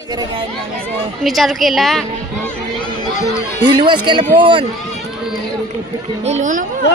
मी चालू केला हिलवस केलं फोन हिलवू नको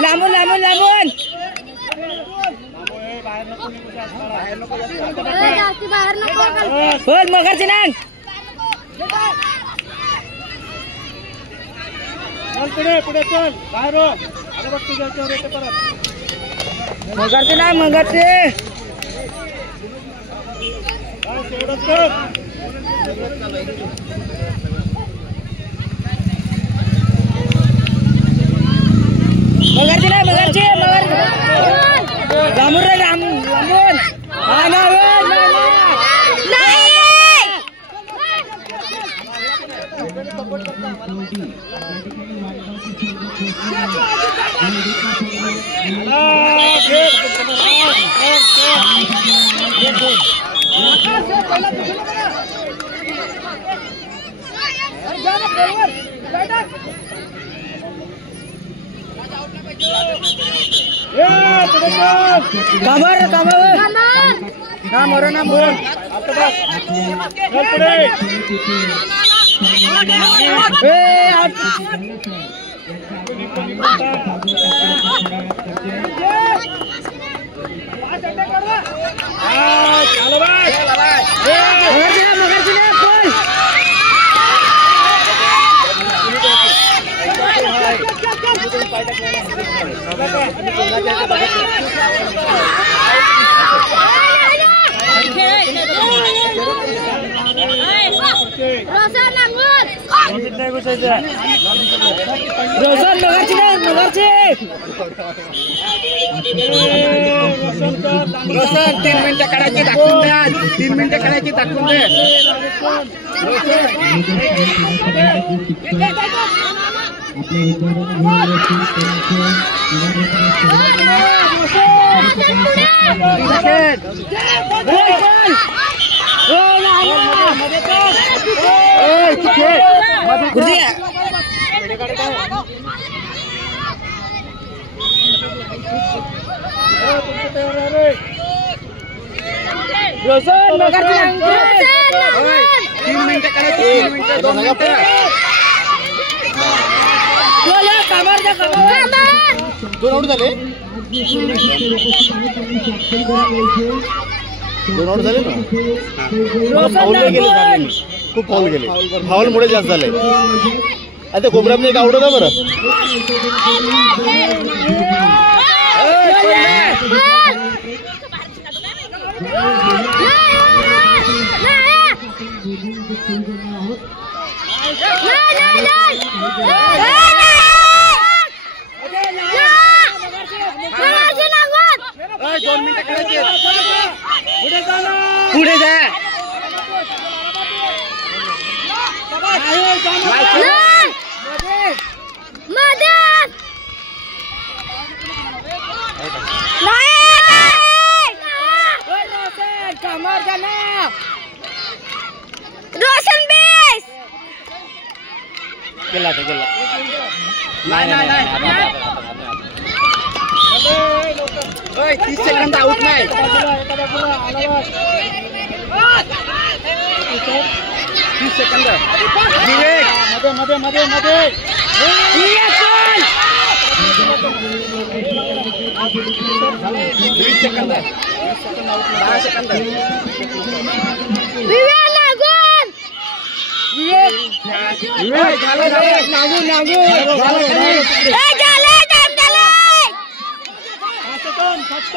लांबून लांबून लांबून बोल मगरची नांग पुढे पुढे चल बाहेर हो अरे बघ तुझ्यावर येते परत मगरची नांग मगरची एवढंच कर मगरची नाही मगरची मगर लांबून रे लांबून हा ना कामावर कामावर ना मरो ना बोल रोशन मगरची नाही मगरची रोशन 3 मिनिटं काढायची दाखवून द्या 3 मिनिटं काढायची दाखवून दे रोशन मगरची 3 मिनिटं काढायची 3 मिनिटं 2 मिनिटं कामावर जा कामावर 2 आउट झाले 2 आउट झाले ना फाऊल गेले खूप फाऊल गेले फाऊल मुळे जास्त झाले आता कोबरामध्ये एक आउट होता बरं पुढे जा कामावर जा ना रोशन बेस गेला तो गेला नाही 30 सेकंद आउट नाही 30 सेकंद विवेक मध्ये मध्ये मध्ये 20 सेकंद 10 सेकंद विवेक लागून विवेक झालं लागू लागू झाले फक्त